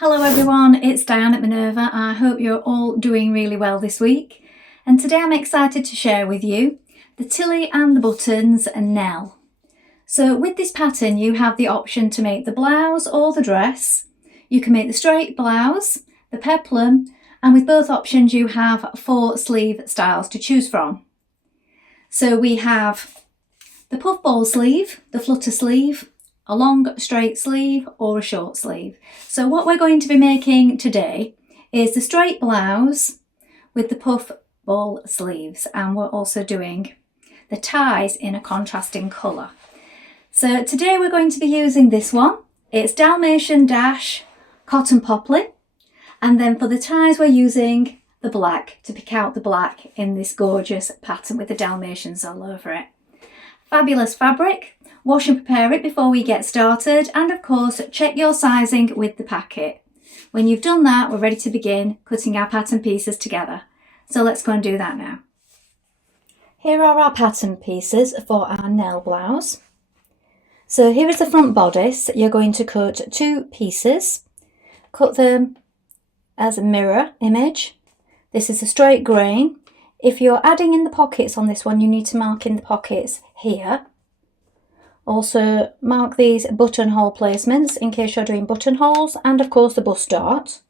Hello everyone, it's Dianne at Minerva. I hope you're all doing really well this week. And today I'm excited to share with you the Tilly and the Buttons and Nell. So with this pattern you have the option to make the blouse or the dress. You can make the straight blouse, the peplum, and with both options you have 4 sleeve styles to choose from. So we have the puffball sleeve, the flutter sleeve, a long straight sleeve or a short sleeve. So what we're going to be making today is the straight blouse with the puff ball sleeves, and we're also doing the ties in a contrasting colour. So today we're going to be using this one. It's Dalmatian Dash Cotton Poplin, and then for the ties we're using the black to pick out the black in this gorgeous pattern with the Dalmatians all over it. Fabulous fabric. Wash and prepare it before we get started, and of course check your sizing with the packet. When you've done that, we're ready to begin cutting our pattern pieces together. So let's go and do that now. Here are our pattern pieces for our Nell blouse. So here is the front bodice. You're going to cut 2 pieces. Cut them as a mirror image. This is a straight grain. If you're adding in the pockets on this one, you need to mark in the pockets here. Also mark these buttonhole placements in case you're doing buttonholes, and of course the bust dart.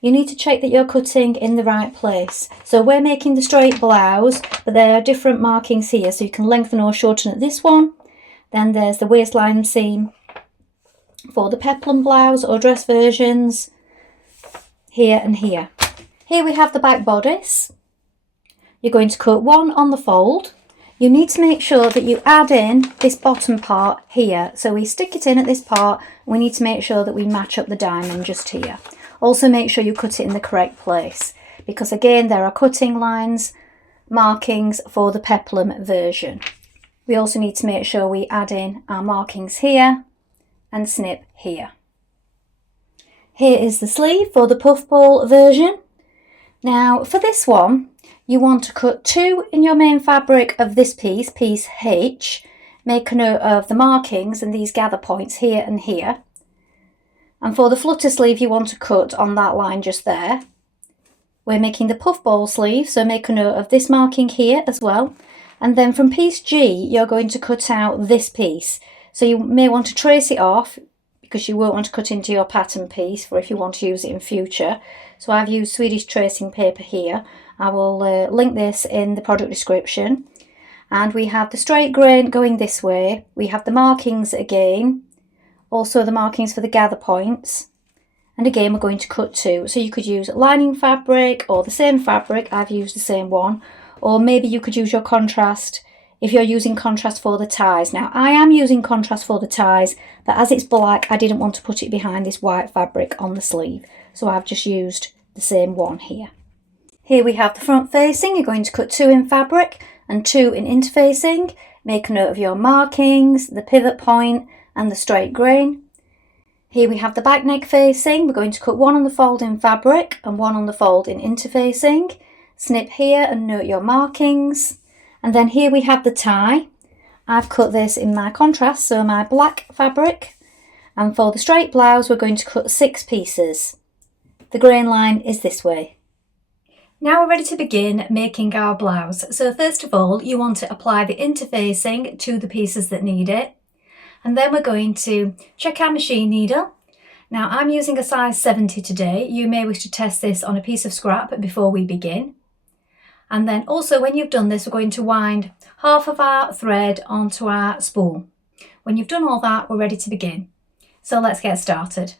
You need to check that you're cutting in the right place. So we're making the straight blouse, but there are different markings here, so you can lengthen or shorten at this one. Then there's the waistline seam for the peplum blouse or dress versions, here and here. Here we have the back bodice. You're going to cut 1 on the fold. You need to make sure that you add in this bottom part here. So we stick it in at this part. We need to make sure that we match up the diamond just here. Also make sure you cut it in the correct place, because again there are cutting lines, markings for the peplum version. We also need to make sure we add in our markings here and snip here. Here is the sleeve for the puffball version. Now for this one, you want to cut 2 in your main fabric of this piece, piece H. Make a note of the markings and these gather points here and here. And for the flutter sleeve, you want to cut on that line just there. We're making the puffball sleeve, so make a note of this marking here as well. And then from piece G, you're going to cut out this piece. So you may want to trace it off, because you won't want to cut into your pattern piece for if you want to use it in future. So I've used Swedish tracing paper here. I will link this in the product description. And we have the straight grain going this way. We have the markings again, also the markings for the gather points. And again, we're going to cut 2. So you could use lining fabric or the same fabric. I've used the same one. Or maybe you could use your contrast if you're using contrast for the ties. Now I am using contrast for the ties, but as it's black, I didn't want to put it behind this white fabric on the sleeve. So I've just used the same one here. Here we have the front facing. You're going to cut 2 in fabric and 2 in interfacing. Make a note of your markings, the pivot point and the straight grain. Here we have the back neck facing. We're going to cut 1 on the fold in fabric and 1 on the fold in interfacing. Snip here and note your markings. And then here we have the tie. I've cut this in my contrast, so my black fabric. And for the straight blouse, we're going to cut 6 pieces. The grain line is this way. Now we're ready to begin making our blouse. So first of all, you want to apply the interfacing to the pieces that need it. And then we're going to check our machine needle. Now I'm using a size 70 today. You may wish to test this on a piece of scrap before we begin. And then also when you've done this, we're going to wind half of our thread onto our spool. When you've done all that, we're ready to begin. So let's get started.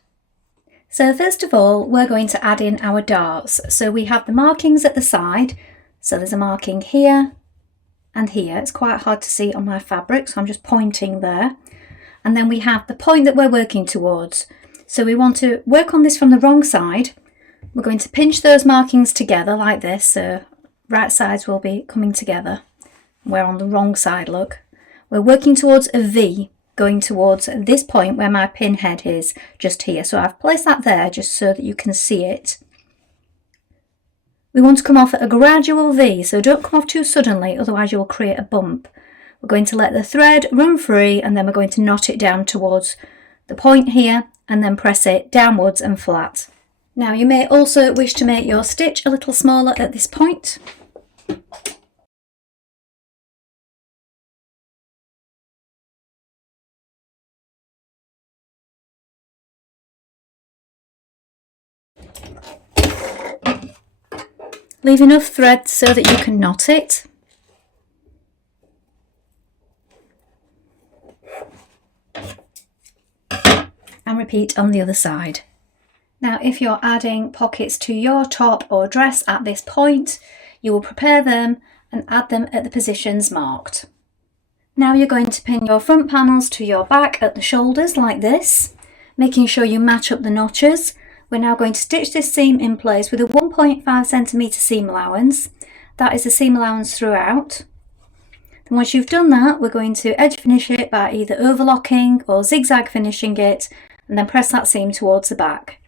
So first of all, we're going to add in our darts. So we have the markings at the side. So there's a marking here and here. It's quite hard to see on my fabric, so I'm just pointing there. And then we have the point that we're working towards. So we want to work on this from the wrong side. We're going to pinch those markings together like this. So right sides will be coming together. We're on the wrong side, look. We're working towards a V, going towards this point where my pin head is, just here. So I've placed that there just so that you can see it. We want to come off at a gradual V, so don't come off too suddenly, otherwise you'll create a bump. We're going to let the thread run free, and then we're going to knot it down towards the point here and then press it downwards and flat. Now you may also wish to make your stitch a little smaller at this point. Leave enough thread so that you can knot it. And repeat on the other side. Now if you're adding pockets to your top or dress at this point, you will prepare them and add them at the positions marked. Now you're going to pin your front panels to your back at the shoulders like this, making sure you match up the notches. We're now going to stitch this seam in place with a 1.5 centimetre seam allowance. That is the seam allowance throughout. And once you've done that, we're going to edge finish it by either overlocking or zigzag finishing it, and then press that seam towards the back.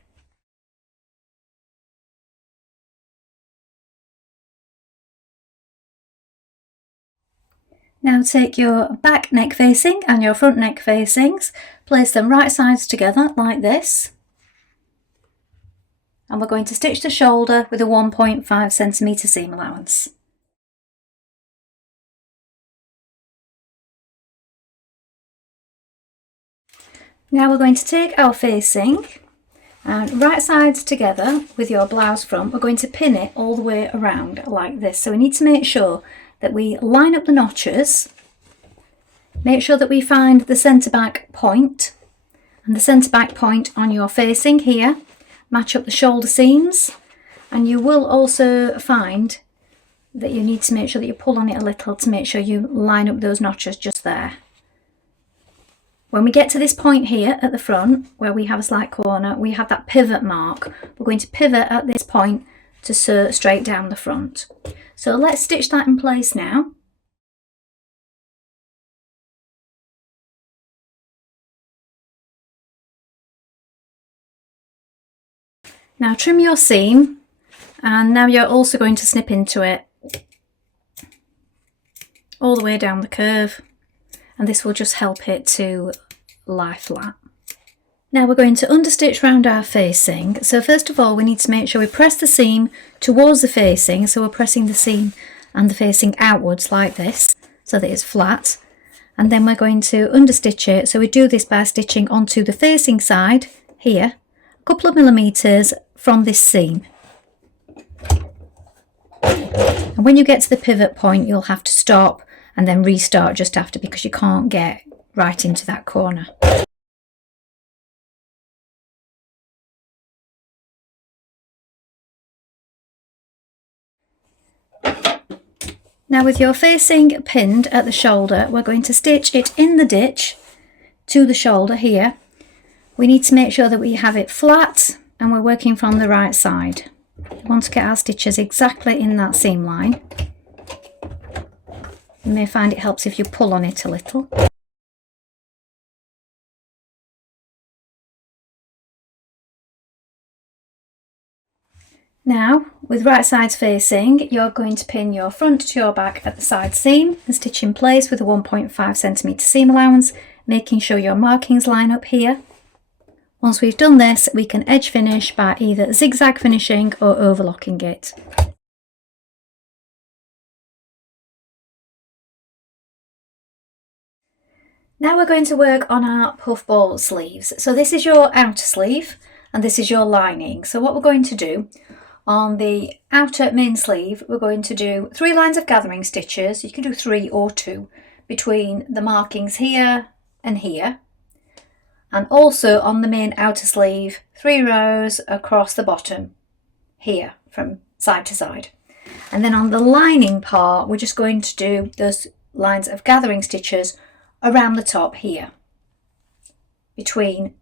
Now take your back neck facing and your front neck facings, place them right sides together like this. And we're going to stitch the shoulder with a 1.5 centimetre seam allowance. Now we're going to take our facing and right sides together with your blouse front, we're going to pin it all the way around like this. So we need to make sure that we line up the notches, make sure that we find the centre back point, and the centre back point on your facing here, match up the shoulder seams, and you will also find that you need to make sure that you pull on it a little to make sure you line up those notches just there. When we get to this point here at the front where we have a slight corner, we have that pivot mark. We're going to pivot at this point to sew straight down the front. So let's stitch that in place now. Now trim your seam, and now you're also going to snip into it all the way down the curve, and this will just help it to lie flat. Now we're going to understitch round our facing. So first of all we need to make sure we press the seam towards the facing, so we're pressing the seam and the facing outwards like this so that it's flat, and then we're going to understitch it. So we do this by stitching onto the facing side here a couple of millimetres from this seam, and when you get to the pivot point you'll have to stop and then restart just after, because you can't get right into that corner. Now with your facing pinned at the shoulder, we're going to stitch it in the ditch to the shoulder here. We need to make sure that we have it flat and we're working from the right side. We want to get our stitches exactly in that seam line. You may find it helps if you pull on it a little. Now, with right sides facing, you're going to pin your front to your back at the side seam and stitch in place with a 1.5 centimetre seam allowance, making sure your markings line up here. Once we've done this, we can edge finish by either zigzag finishing or overlocking it. Now we're going to work on our puffball sleeves. So this is your outer sleeve and this is your lining. So what we're going to do on the outer main sleeve, we're going to do 3 lines of gathering stitches. You can do 3 or 2 between the markings here and here. And also on the main outer sleeve, 3 rows across the bottom here from side to side. And then on the lining part, we're just going to do those lines of gathering stitches around the top here, between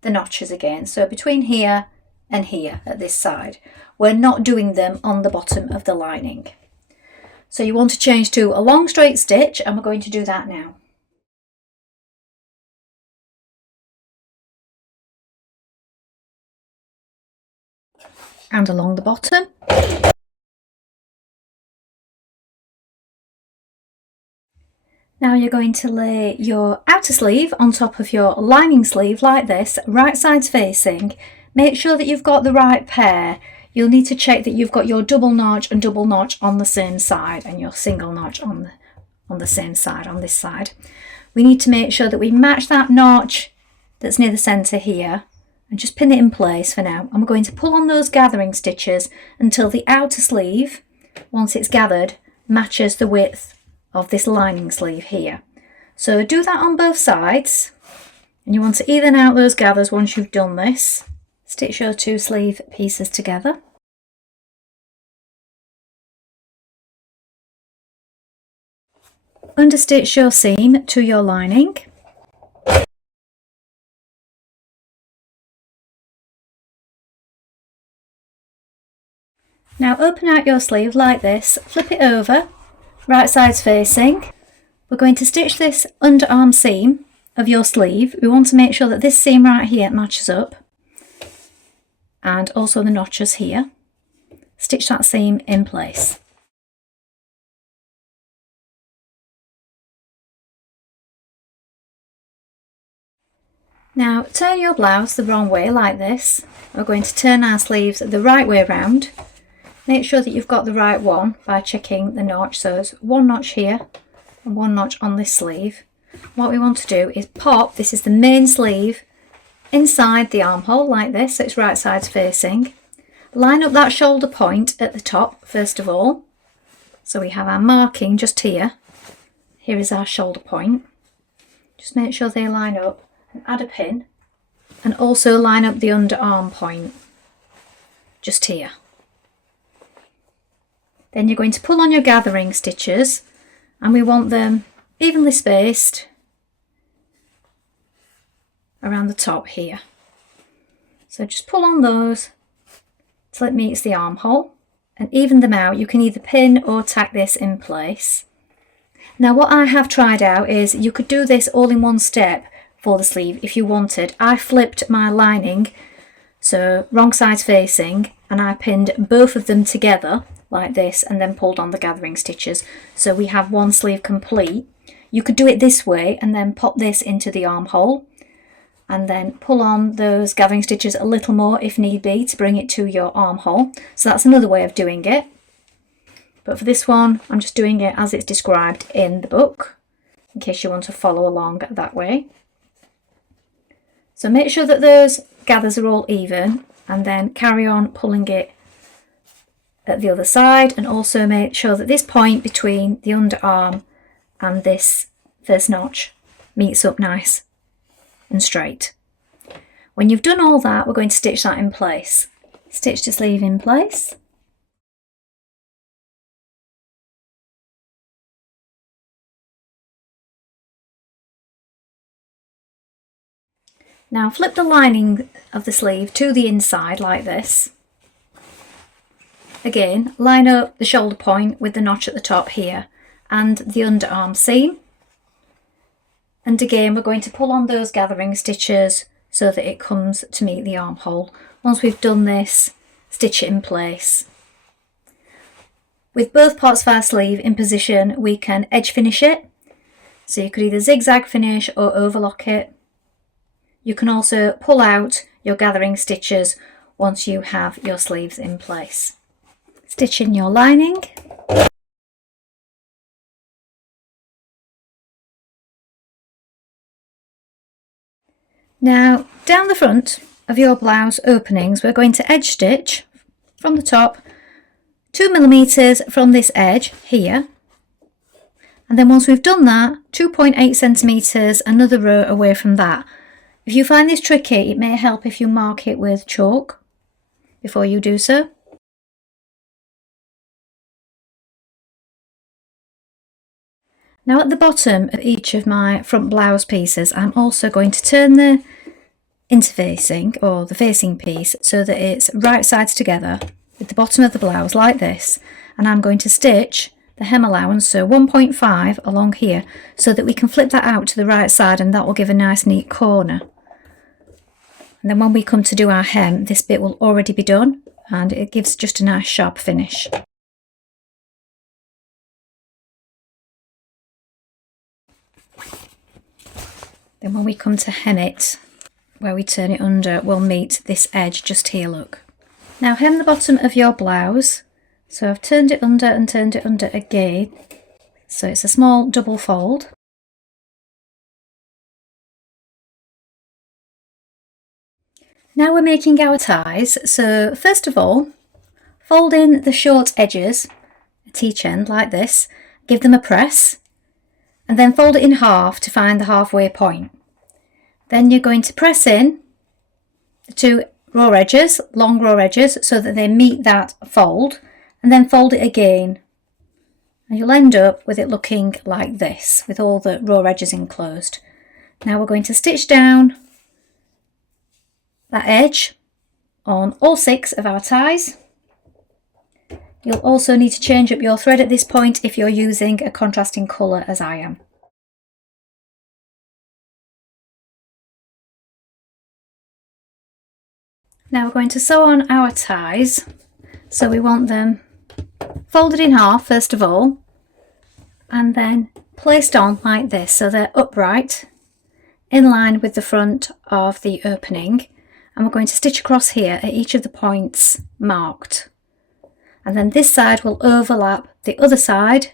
the notches again. So between here and here at this side. We're not doing them on the bottom of the lining. So you want to change to a long straight stitch, and we're going to do that now. And along the bottom. Now you're going to lay your outer sleeve on top of your lining sleeve like this, right sides facing. Make sure that you've got the right pair. You'll need to check that you've got your double notch and double notch on the same side and your single notch on the same side, on this side. We need to make sure that we match that notch that's near the centre here and just pin it in place for now. And we're going to pull on those gathering stitches until the outer sleeve, once it's gathered, matches the width of this lining sleeve here. So do that on both sides, and you want to even out those gathers once you've done this. Stitch your two sleeve pieces together. Understitch your seam to your lining. Now open out your sleeve like this, flip it over, right sides facing. We're going to stitch this underarm seam of your sleeve. We want to make sure that this seam right here matches up, and also the notches here. Stitch that seam in place. Now turn your blouse the wrong way like this. We're going to turn our sleeves the right way round. Make sure that you've got the right one by checking the notch. So there's one notch here and one notch on this sleeve. What we want to do is pop, this is the main sleeve, inside the armhole like this, so it's right sides facing. Line up that shoulder point at the top first of all. So we have our marking just here. Here is our shoulder point. Just make sure they line up and add a pin, and also line up the underarm point just here. Then you're going to pull on your gathering stitches, and we want them evenly spaced around the top here. So just pull on those till it meets the armhole and even them out. You can either pin or tack this in place. Now what I have tried out is you could do this all in one step for the sleeve if you wanted. I flipped my lining, so wrong sides facing, and I pinned both of them together like this and then pulled on the gathering stitches, so we have one sleeve complete. You could do it this way and then pop this into the armhole and then pull on those gathering stitches a little more if need be to bring it to your armhole. So that's another way of doing it, but for this one I'm just doing it as it's described in the book in case you want to follow along that way. So make sure that those gathers are all even and then carry on pulling it at the other side, and also make sure that this point between the underarm and this first notch meets up nice and straight. When you've done all that, we're going to stitch that in place. Stitch the sleeve in place. Now flip the lining of the sleeve to the inside like this. Again, line up the shoulder point with the notch at the top here and the underarm seam. And again, we're going to pull on those gathering stitches so that it comes to meet the armhole. Once we've done this, stitch it in place. With both parts of our sleeve in position, we can edge finish it. So you could either zigzag finish or overlock it. You can also pull out your gathering stitches once you have your sleeves in place. Stitch in your lining. Now down the front of your blouse openings, we're going to edge stitch from the top 2mm from this edge here, and then once we've done that, 2.8cm another row away from that. If you find this tricky, it may help if you mark it with chalk before you do so. Now at the bottom of each of my front blouse pieces, I'm also going to turn the interfacing or the facing piece so that it's right sides together with the bottom of the blouse like this, and I'm going to stitch the hem allowance, so 1.5 along here, so that we can flip that out to the right side, and that will give a nice neat corner. And then when we come to do our hem, this bit will already be done and it gives just a nice sharp finish. Then when we come to hem it, where we turn it under, we'll meet this edge just here, look. Now hem the bottom of your blouse. So I've turned it under and turned it under again. So it's a small double fold. Now we're making our ties. So first of all, fold in the short edges, at each end like this, give them a press, and then fold it in half to find the halfway point. Then you're going to press in the two raw edges, long raw edges, so that they meet that fold, and then fold it again. And you'll end up with it looking like this, with all the raw edges enclosed. Now we're going to stitch down that edge on all 6 of our ties. You'll also need to change up your thread at this point if you're using a contrasting colour as I am. Now we're going to sew on our ties. So we want them folded in half first of all, and then placed on like this, so they're upright in line with the front of the opening. And we're going to stitch across here at each of the points marked. And then this side will overlap the other side,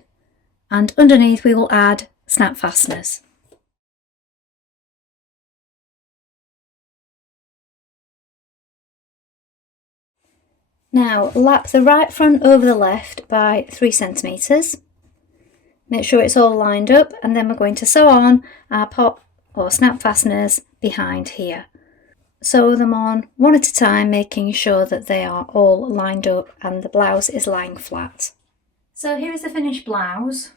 and underneath we will add snap fasteners. Now lap the right front over the left by 3 centimetres. Make sure it's all lined up, and then we're going to sew on our pop or snap fasteners behind here. Sew them on one at a time, making sure that they are all lined up and the blouse is lying flat. So here is the finished blouse.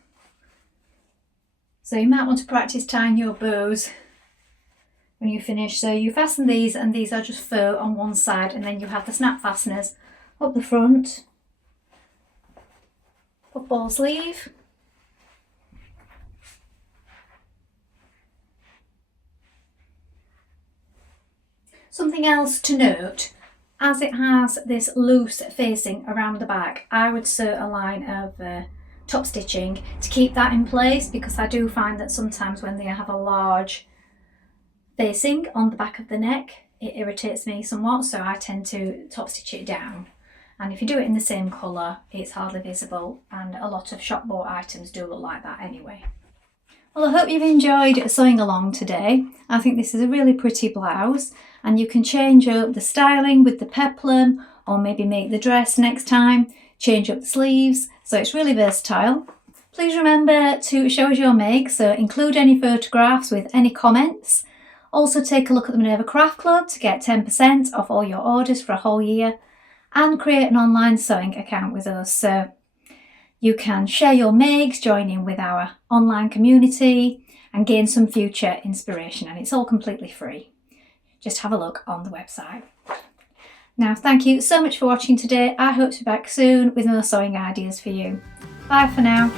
So you might want to practice tying your bows when you finish. So you fasten these, and these are just fur on one side, and then you have the snap fasteners up the front, puffball sleeve, something else to note, as it has this loose facing around the back, I would sew a line of top stitching to keep that in place, because I do find that sometimes when they have a large facing on the back of the neck, it irritates me somewhat, so I tend to top stitch it down. And if you do it in the same colour, it's hardly visible, and a lot of shop bought items do look like that anyway. Well, I hope you've enjoyed sewing along today. I think this is a really pretty blouse, and you can change up the styling with the peplum, or maybe make the dress next time, change up the sleeves, so it's really versatile. Please remember to show us your make, so include any photographs with any comments. Also take a look at the Minerva Craft Club to get 10% off all your orders for a whole year, and create an online sewing account with us, so you can share your makes, join in with our online community, and gain some future inspiration, and it's all completely free. Just have a look on the website. Now, thank you so much for watching today. I hope to be back soon with more sewing ideas for you. Bye for now.